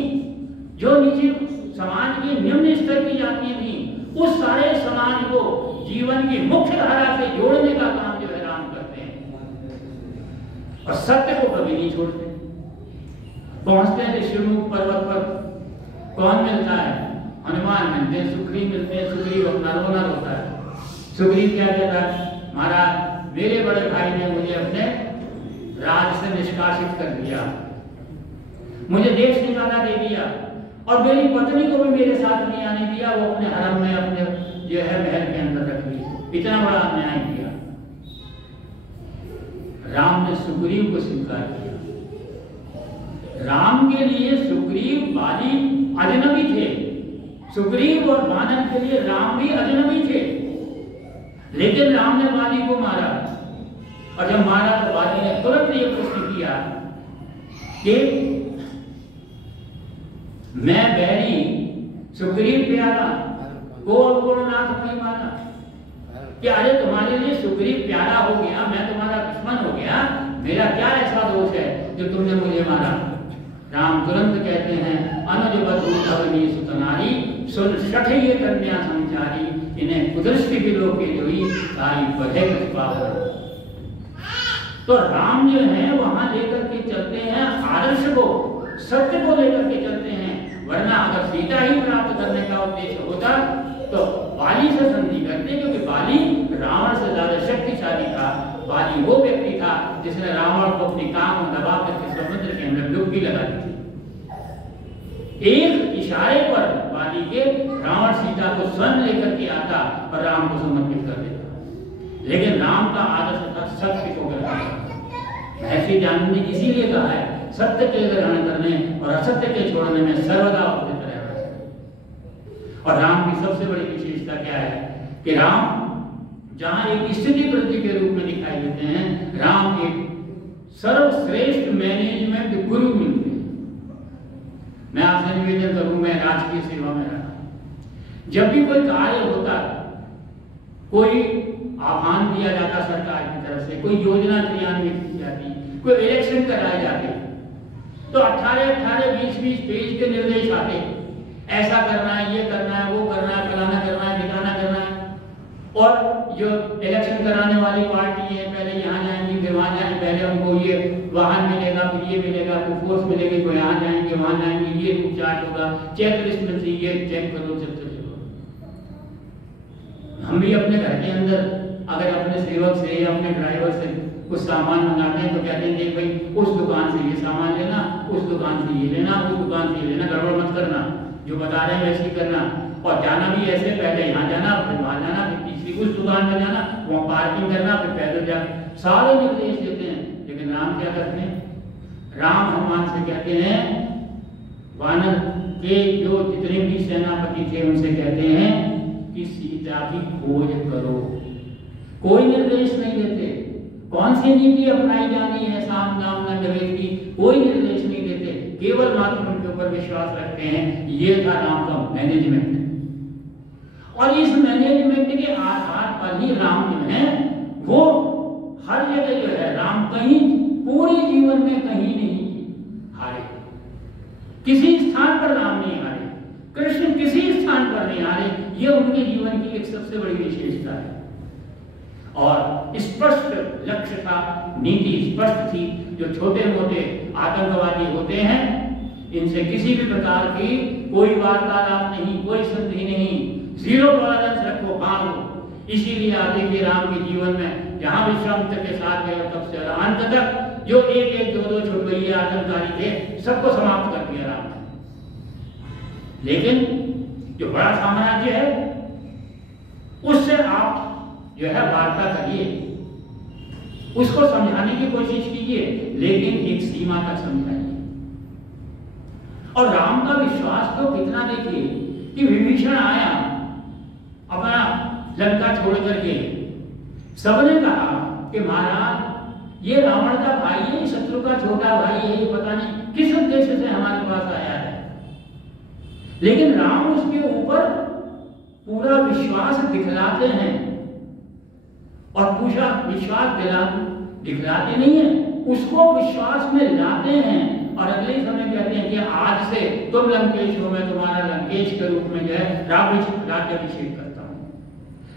जो नीचे समाज की निम्न स्तर की जातियां थी, उस सारे समाज को जीवन की मुख्य धारा से जोड़ने का काम जो है राम करते हैं और सत्य को कभी नहीं छोड़ते। पहुंचते हैं ऋषिमुख पर्वत पर, कौन मिलता है, हनुमान मिलते हैं, सुग्रीव मिलते हैं। सुग्रीव अपना रोना रोता है। सुग्रीव क्या कहता है, महाराज मेरे बड़े भाई ने मुझे अपने राज से निष्कासित कर दिया, मुझे देश निकाला दे दिया और मेरी पत्नी को भी मेरे साथ नहीं आने दिया, वो अपने हरम में अपने जो है महल के अंदर रख ली। इतना बड़ा अन्याय किया। राम ने सुग्रीव को स्वीकार किया। राम के लिए सुग्रीव बाली अजनबी थे, सुग्रीव और वानर के लिए राम भी अजनबी थे। लेकिन राम ने बाली को मारा और जब मारा तो बाली ने तुरंत ये प्रश्न किया कि मैं बैरी सुग्रीव प्यारा को नाथ नहीं माना, कि अरे तुम्हारे लिए सुग्रीव प्यारा हो गया, मैं तुम्हारा दुश्मन हो गया, मेरा क्या ऐसा दोष है जो तुमने मुझे मारा। राम तुरंत कहते हैं, अनुज बधू अवनी सुतनारी सुन सठिय कन्या संचारी, इन्हें कुदृष्टि की लोके जोई सारी बढ़े पावर। तो राम जो है वहां लेकर के चलते हैं आदर्श को, सत्य को लेकर के चलते हैं। वरना अगर सीता ही प्राप्त करने का उद्देश्य होता तो बाली से संधि करते, क्योंकि बाली रावण से ज्यादा शक्तिशाली था। बाली वो व्यक्ति था जिसने रावण को अपनी काम में दबा करके समुद्र के अंदर डुबकी लगा दी थी। एक इशारे पर बाली के रावण सीता को स्वयं लेकर के आता और राम को समर्पित कर देता। लेकिन राम का आदर्श था सत्य को ग्रहण। ऐसी जानने इसीलिए कहा है, सत्य के ग्रहण करने और असत्य के छोड़ने में सर्वदा अपवित्र रहना। और राम की सबसे बड़ी विशेषता क्या है कि राम जहां एक स्थिति प्रति के रूप में दिखाई देते हैं, राम एक सर्वश्रेष्ठ मैनेजमेंट गुरु मिलते हैं। मैं आपसे निवेदन करूं, मैं राजकीय सेवा में रहा, जब भी कोई कार्य होता, कोई आह्वान दिया जाता सरकार की तरफ से, कोई योजना क्रियान्वित की जाती, कोई इलेक्शन कराए जाते, तो 18-18, 20-20 पेज के निर्देश आते, ऐसा करना है, ये करना है, वो करना है, फलाना करना है, ठिकाना करना है। और जो इलेक्शन कराने वाली पार्टी है, पहले यहाँ जाएंगे फिर वहाँ जाएंगे, पहले हमको ये वाहन मिलेगा, फिर ये मिलेगा, फिर फोर्स मिलेगी, कोई यहाँ जाएंगे वहाँ जाएंगे, ये रूट चार्ट होगा, चेक लिस्ट मिलती है, ये चेक करो, चलते चलो। हम भी अपने घर के अंदर अगर अपने सेवक से या अपने ड्राइवर से कुछ सामान मंगाते हैं तो कहते हैं देख भाई उस दुकान से ये सामान लेना, उस दुकान से ये लेना, उस दुकान से ये लेना, गड़बड़ मत करना, जो बता रहे हैं वैसे ही करना। और जाना भी ऐसे, पहले यहाँ जाना, फिर वहाँ जाना, फिर तीसरी उस दुकान में जाना, वहाँ पार्किंग करना, फिर पैदल जाना, सारे निर्देश देते हैं। लेकिन राम क्या करते हैं? राम हनुमान से कहते हैं, वानर के जो जितने भी सेनापति थे उनसे कहते हैं कि सीता की खोज करो। कोई निर्देश नहीं देते, कौन सी नीति अपनाई जानी है साम दाम न दहेज की, कोई निर्देश नहीं देते, केवल मात्र उनके ऊपर विश्वास रखते हैं। ये था राम का मैनेजमेंट। और इस मैनेजमेंट के आधार पर ही राम जो है वो हर जगह जो है, राम कहीं पूरे जीवन में कहीं नहीं हारे, किसी स्थान पर राम नहीं हारे, कृष्ण किसी स्थान पर नहीं हारे। ये उनके जीवन की एक सबसे बड़ी विशेषता है। और स्पष्ट लक्ष्य था, नीति स्पष्ट थी। जो छोटे मोटे आतंकवादी होते हैं इनसे किसी भी प्रकार की कोई वार्तालाप नहीं, कोई संधि नहीं, जीरो टॉलरेंस रखो, भागो। इसीलिए आगे के राम के जीवन में जहां विश्वामित्र के साथ गए तब से अंत तक जो एक एक दो दो छुटभइये आतंककारी थे सबको समाप्त कर दिया राम ने। लेकिन जो बड़ा साम्राज्य है उससे आप जो है वार्ता करिए, उसको समझाने की कोशिश कीजिए, लेकिन एक सीमा तक समझाइए। और राम का विश्वास तो कितना देखिए कि विभीषण आया अपना लंका छोड़ करके, सबने कहा कि महाराज ये रावण का भाई है, शत्रु का छोटा भाई है, ये पता नहीं किस उद्देश्य से हमारे पास आया है। लेकिन राम उसके ऊपर पूरा विश्वास दिखलाते हैं और पूरा विश्वास दिखलाते नहीं है, उसको विश्वास में लाते हैं। और अगले ही समय कहते हैं कि आज से तुम लंकेश हो, मैं तुम्हारा लंकेश के रूप में जो है राज्याभिषेक करता हूं।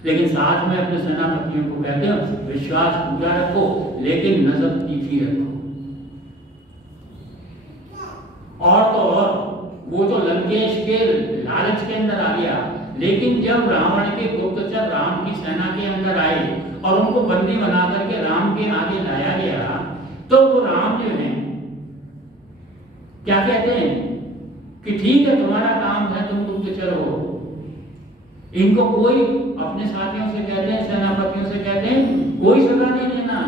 लेकिन साथ में अपने सेनापतियों को कहते हैं विश्वास पूरा रखो, लेकिन नजर तीखी रखो। और तो और वो तो लंकेश के लालच के अंदर आ गया, लेकिन जब रावण के गुप्तचर राम की सेना के अंदर आए और उनको बंदी बना करके राम के आगे लाया गया, तो वो राम जो है क्या कहते हैं कि ठीक है तुम्हारा काम है, तुम गुप्तचर हो। इनको कोई अपने साथियों से कहते हैं, सेनापतियों से कहते हैं कोई सजा नहीं देना,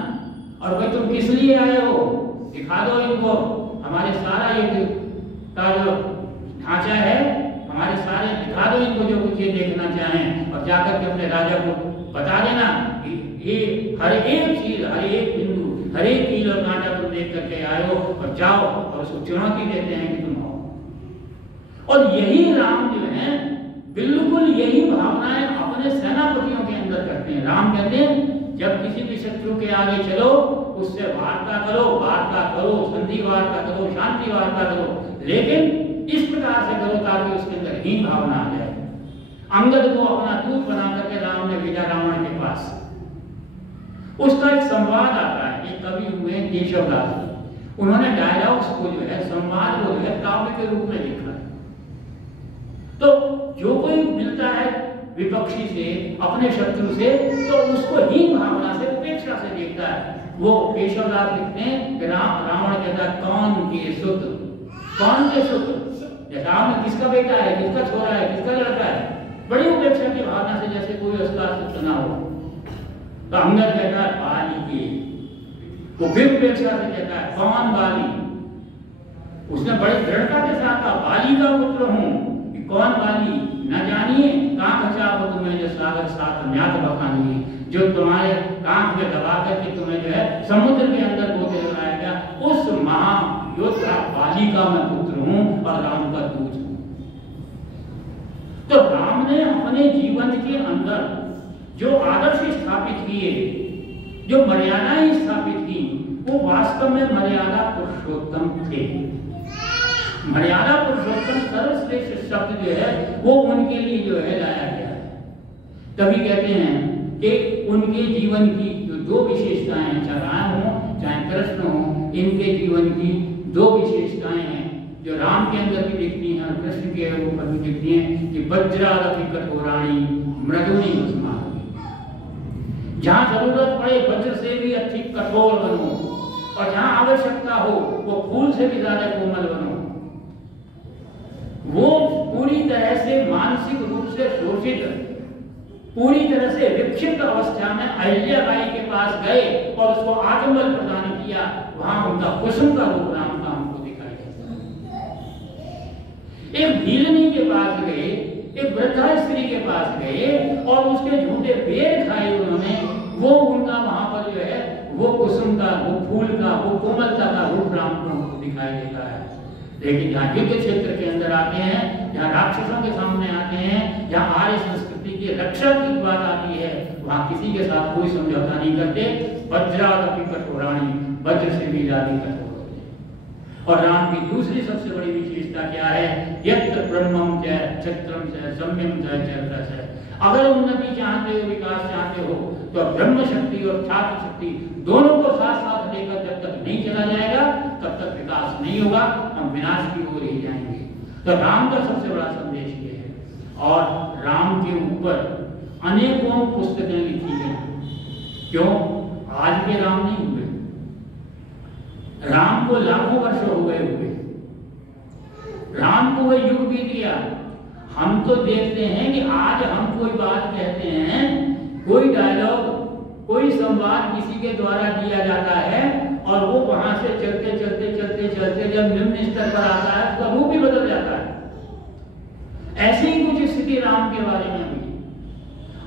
और भाई तुम किस लिए आए हो दिखा दो इनको, हमारे सारा ये का जो ढांचा है हमारे सारे दिखा दो इनको, जो कुछ ये देखना चाहें, और जाकर के अपने राजा को बता देना कि ये हर एक चीज, हर एक बिंदु, हर एक कील और कांटा तुम देख करके आए हो, और जाओ। और उसको चुनौती देते हैं कि तुम आओ। और यही राम जो है बिल्कुल यही भावनाएं अपने सेनापतियों के अंदर करते हैं। राम कहते हैं जब किसी भी शत्रु के आगे चलो उससे वार्ता करो, संधि वार्ता करो, शांति वार्ता करो, लेकिन इस प्रकार से करो ताकि उसके अंदर हीन भावना आ जाए। अंगद को अपना दूत बना करके राम ने भेजा रावण के पास। उसका एक संवाद आता है, एक कवि हुए केशवदास, उन्होंने डायलॉग्स को जो है, संवाद को जो है काव्य के रूप में लिखा है। तो जो कोई मिलता है विपक्षी से, अपने शत्रु से, तो उसको हीन भावना से, उपेक्षा से देखता है। वो केशवदास लिखते हैं कि रावण कहता है कौन के सुत, कौन के सुत, राम किसका बेटा है, किसका छोरा है, किसका लड़का है, बड़ी उपेक्षा की भावना से, जैसे कोई उसका सुत ना हो। तो अंगद कहता है बाली के, वो फिर उपेक्षा से कहता है कौन बाली, उसने बड़ी दृढ़ता के साथ कहा बाली का पुत्र हूं। कौन बाली न जानिए, कांख चाप तुम्हें जो सागर साथ म्यात बखानी, जो तुम्हारे कांख में दबा करके तुम्हें जो है समुद्र के अंदर गोते लगाया गया, उस महायोद्धा बाली का मैं पुत्र हूं और राम का दूत हूं। तो राम ने अपने जीवन के अंदर जो आदर्श स्थापित किए, जो मर्यादाएं स्थापित की, वो वास्तव में मर्यादा पुरुषोत्तम थे। मर्यादा पुरुषोत्तम सर्वश्रेष्ठ शब्द जो है वो उनके लिए जो है लाया गया है। तभी कहते हैं कि उनके जीवन की जो दो विशेषताएं हैं, चाहे राम हो चाहे कृष्ण हो, इनके जीवन की दो विशेषताएं हैं जो राम के अंदर भी दिखती हैं और कृष्ण के ऊपर भी दिखती हैं कि वज्रादपि कठोराणि मृदुनि मुस्मानि। जहां जरूरत पड़े वज्र से भी अधिक कठोर बनो, और जहां आवश्यकता हो वो फूल से भी ज्यादा कोमल बनो। वो पूरी तरह से मानसिक रूप से शोषित, पूरी तरह से विक्षिप्त अवस्था में अहिल्याबाई के पास गए और उसको आत्मबल प्रदान किया। वहां उनका कुसुम का रूप राम का एक भीलनी के पास गए, एक वृद्धा स्त्री के पास गए और उसके झूठे पेड़ खाए उन्होंने। वो उनका वहां पर जो है वो कुसुम का, वो फूल का, वो कोमलता का रूप राम को दिखाई देता है। लेकिन जहाँ युद्ध क्षेत्र के अंदर आते हैं, जहाँ राक्षसों के सामने आते हैं, जहाँ आर्य संस्कृति की रक्षा की बात आती है, वहाँ किसी के साथ कोई समझौता नहीं करते। वज्रादपि कठोराणि, वज्र से भी ज्यादा कठोर होते हैं। और राम की दूसरी सबसे बड़ी विशेषता क्या है? यत्र ब्रह्मम च क्षत्रम च सम्यम च चरता च। अगर उन्नति चाहते हो, विकास चाहते हो, तो ब्रह्म शक्ति और छात्र शक्ति दोनों को साथ साथ लेकर जब तक नहीं चला जाएगा तब तक विकास नहीं होगा, हम विनाश की ओर ही जाएंगे। तो राम का सबसे बड़ा संदेश ये है। और राम के ऊपर अनेकों पुस्तकें लिखी गई। क्यों? आज के राम नहीं हुए, राम को लाखों वर्ष हो गए हुए, राम को वह युग बीत गया। हम तो देखते हैं कि आज हम कोई बात कहते हैं, कोई डायलॉग, कोई संवाद किसी के द्वारा दिया जाता है और वो वहां से चलते चलते चलते चलते जब निम्न स्तर पर आता है उसका रूप भी बदल जाता है। ऐसी ही कुछ स्थिति राम के बारे में हुई।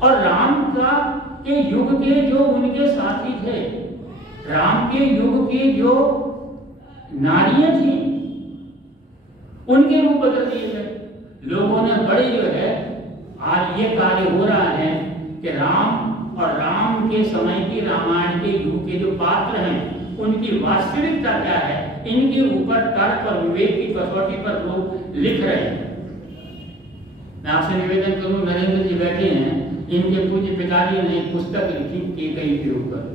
और राम का के युग के जो उनके साथी थे, राम के युग की जो नारियां थी, उनके रूप बदल दिए गए। लोगों ने बड़े जो है आज ये कार्य हो रहा है कि राम और राम के समय की, रामायण के युग के जो पात्र हैं उनकी वास्तविकता क्या है, इनके ऊपर तर्क और विवेक की कसौटी पर लोग लिख रहे हैं। मैं आपसे निवेदन करूं, नरेंद्र जी बैठे हैं, इनके पूज्य पिताजी ने एक पुस्तक लिखी केकई के ऊपर।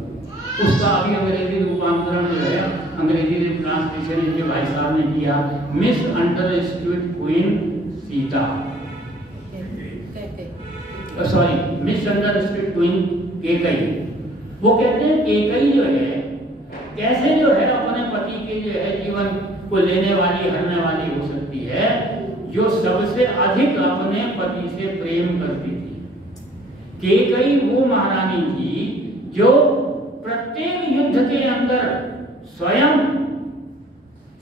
उसका अभी अंग्रेजी रूपांतरण जो है, अंग्रेजी ट्रांसलेशन इनके भाई साहब ने किया, misunderstood queen Sita, sorry misunderstood queen Kaikeyi. वो कहते हैं केकई जो है कैसे जो है अपने पति के जो है जीवन को लेने वाली, हरने वाली हो सकती है, जो सबसे अधिक अपने पति से प्रेम करती थी। केकई वो महारानी थी जो प्रत्येक युद्ध के अंदर स्वयं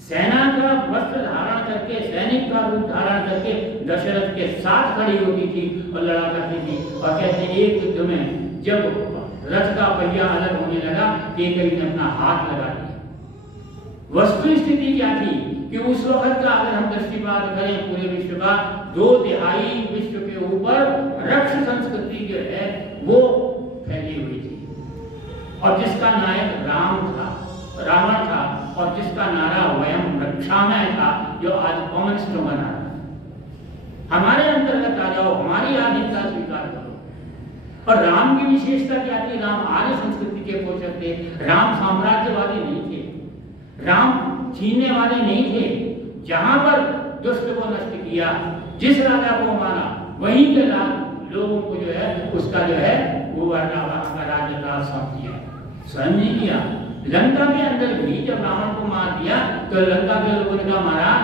सेना का वस्त्र धारण करके, सैनिक का रूप धारण करके दशरथ के साथ खड़ी होती थी और लड़ा करती थी। और कहते एक युद्ध में जब रथ का पहिया अलग होने लगा, केकई ने अपना हाथ लगा दिया। वस्तु स्थिति क्या थी कि उस वक्त का अगर हम दृष्टिपात करें पूरे विश्व का, 2/3 विश्व के ऊपर रक्ष संस्कृति जो है वो फैली हुई थी। और जिसका नायक राम था, रावण था, और जिसका नारा वयम रक्षामय था, जो आज कम्युनिस्ट बना है। हमारे अंतर्गत आ जाओ, हमारी आधीनता स्वीकार करो। और राम की विशेषता क्या थी? राम आर्य संस्कृति के पोषक थे। राम साम्राज्यवादी नहीं थे, राम छीनने वाले नहीं थे। जहां पर दुष्ट को नष्ट किया, जिस राजा को मारा, वहीं के लोगों को जो है उसका जो है वो राज्य राज सौंप दिया, स्वयं नहीं किया। लंका के अंदर भी जब रावण को मार दिया तो लंका के लोगों ने कहा महाराज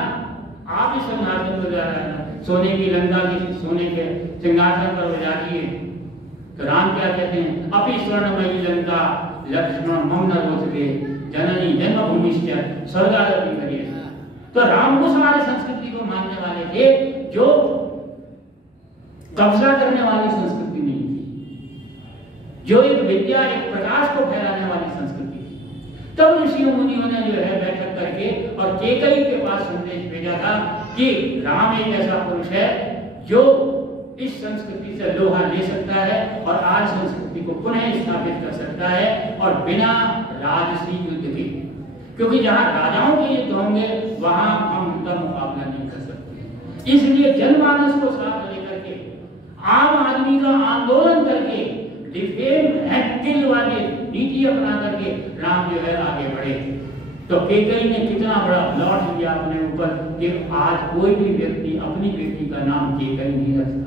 आप इस सिंहासन पर जा रहे हैं, सोने की लंका की सोने के सिंहासन पर बजा दिए। तो राम क्या कहते हैं? अपि स्वर्णमयी लंका लक्ष्मण मम न रोचते जननी जन्मभूमिश्च स्वर्गादपि करिए। तो राम उस हमारे संस्कृति को मानने वाले थे जो कब्जा करने वाली संस्कृति नहीं थी, जो एक विद्या, एक प्रकाश को फैलाने वाली संस्कृति थी। तब ऋषियों मुनियों ने जो है बैठक करके और केकई के पास संदेश भेजा था कि राम एक ऐसा पुरुष है जो इस संस्कृति से लोहा ले सकता है और आज संस्कृति को पुनः स्थापित कर सकता है, और बिना राजसी युद्ध के, क्योंकि जहां राजाओं के युद्ध होंगे वहां हम उनका मुकाबला नहीं कर सकते। इसलिए जनमानस को साथ लेकर के, आम आदमी का आंदोलन करके, डिफेम एंड किल वाली नीति अपना करके राम जो है आगे बढ़े। तो केकई ने कितना बड़ा लॉट लिया अपने ऊपर कि आज कोई भी व्यक्ति अपनी बेटी का नाम केकई नहीं रखता।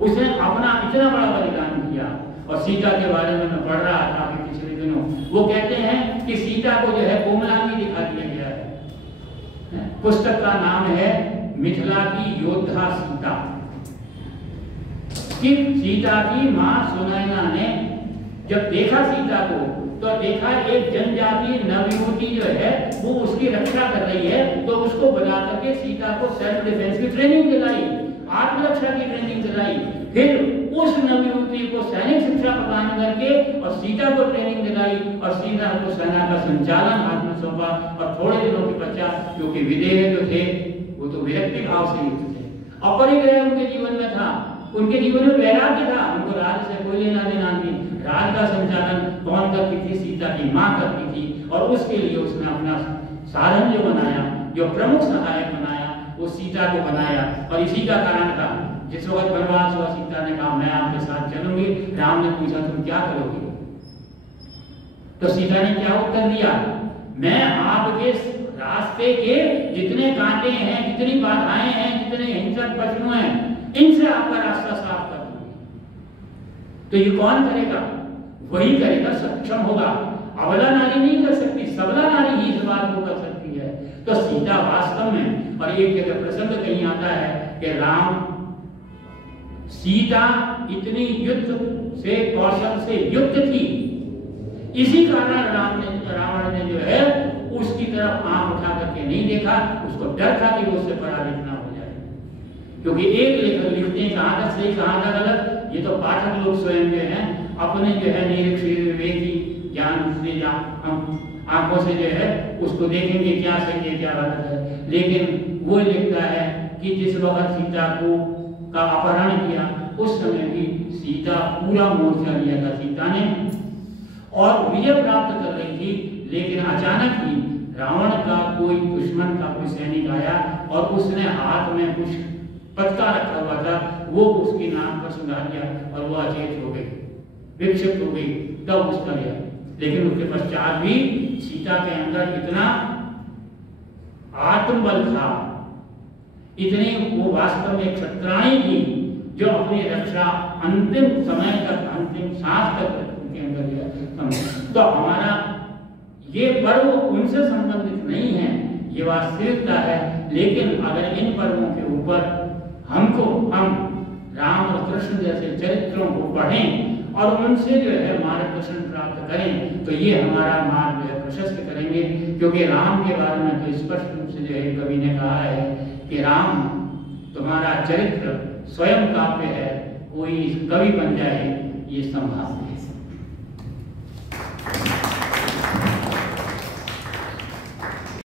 उसने अपना इतना बड़ा बलिदान किया। और सीता के बारे में मैं पढ़ रहा था अभी पिछले दिनों, वो कहते हैं कि सीता को जो है कोमलांगी दिखा दिया गया है। पुस्तक का नाम है मिथिला की योद्धा सीता। कि सीता की मां सुनैना ने जब देखा सीता को तो देखा एक जनजाति नवयुवती जो है वो उसकी रक्षा कर रही है, तो उसको बुला करके सीता को सेल्फ डिफेंस की ट्रेनिंग दिलाई, आत्मरक्षा की ट्रेनिंग दिलाई। फिर उस नवयुवती को सैनिक शिक्षा प्रदान करके और सीता को ट्रेनिंग दिलाई और सीता को सेना का संचालन हाथ में सौंपा। और थोड़े दिनों के पश्चात, क्योंकि विदेह जो थे वो तो विरक्ति भाव से युक्त थे, अपरिग्रह उनके जीवन में था, उनके जीवन में वैराग्य था, उनको राज से कोई लेना देना नहीं। राज का संचालन कौन करती थी? सीता की माँ करती थी। और उसके लिए उसने अपना साधन जो बनाया, जो प्रमुख सहायक बनाया, वो सीता को बनाया। और इसी का कारण था, जिस वक्त वनवास हुआ सीता ने कहा मैं आपके साथ चलूंगी। राम ने पूछा तुम क्या करोगे? तो सीता ने क्या उत्तर दिया? मैं आपके रास्ते के जितने कांटे हैं, जितनी बाधाएं हैं, जितने हिंसक पशु हैं, इनसे आपका रास्ता साफ कर दूंगी। तो ये कौन करेगा? वही करेगा, सक्षम होगा। अबला नारी नहीं कर सकती, सबला नारी ही इस बात को कर सकती है। तो सीता वास्तव में, और एक जगह प्रसंग कहीं आता है कि राम सीता इतनी युद्ध से कौशल से युक्त थी, इसी कारण रावण ने जो है उसकी तरफ आंख उठा करके नहीं देखा। उसको डर था कि वो उससे पराजित ना हो जाए, क्योंकि एक लेखक लिखते हैं कहां तक सही कहां तक गलत, ये तो पाठक लोग स्वयं जो है अपने जो है निरीक्षण विवेकी ज्ञान से हम आंखों से जो है उसको देखेंगे क्या सही है क्या गलत है। लेकिन वो लिखता है कि जिस वक्त सीता को का अपहरण किया उस समय भी सीता पूरा मोर्चा लिया था सीता ने और विजय प्राप्त कर रही थी। लेकिन अचानक ही रावण का कोई दुश्मन का कोई सैनिक आया और उसने हाथ में कुछ पत्ता रखा हुआ था, वो उसकी नाक पर सुंघा दिया और वो अचेत हो गई, विक्षिप्त हो गई, तब उसका गया। लेकिन उसके पश्चात भी सीता के अंदर इतना आत्मबल था, इतनी वो वास्तव में क्षत्राणी थी जो अपनी रक्षा अंतिम समय तक, अंतिम सांस तक उनके अंदर गया। तो हमारा ये पर्व उनसे संबंधित नहीं है, ये वास्तविकता है। लेकिन अगर इन पर्वों के ऊपर हम राम और कृष्ण जैसे चरित्रों को पढ़ें और उनसे जो है मार्गदर्शन प्राप्त करें तो ये हमारा मार्ग जो है प्रशस्त करेंगे। क्योंकि राम के बारे में तो स्पष्ट रूप से जो है कवि ने कहा है कि राम तुम्हारा चरित्र स्वयं काव्य है, कोई कवि बन जाए ये संभव है।